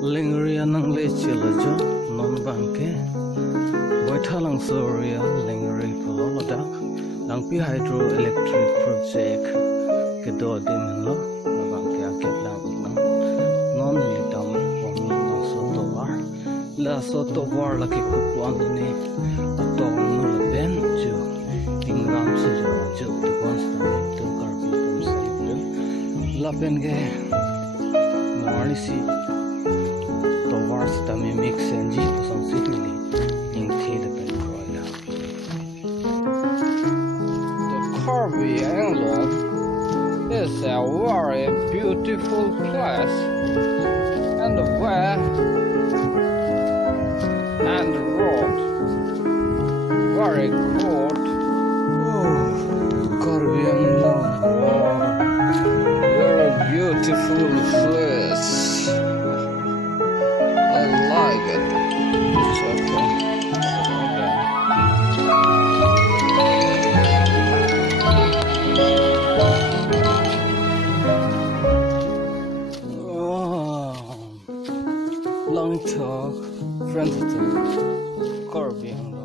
Lingria nang le chila jo non bangke boitha lang soria lingri pulo dak lang pi hydroelectric project ke do dim lo na bangke aket lang no non li dam pom na so to war la so to war la ke ku pon ni to no la ben jo ingram se jo to was to carbon from site la ben ge no si towards the mimic senji pusang sitili in the Pencroya. The Corby Island is a very beautiful place and the way and the road very good. Oh, Corby Island, wow, very beautiful place. I like it. It's okay. Oh, long talk, friendly talk, Caribbean.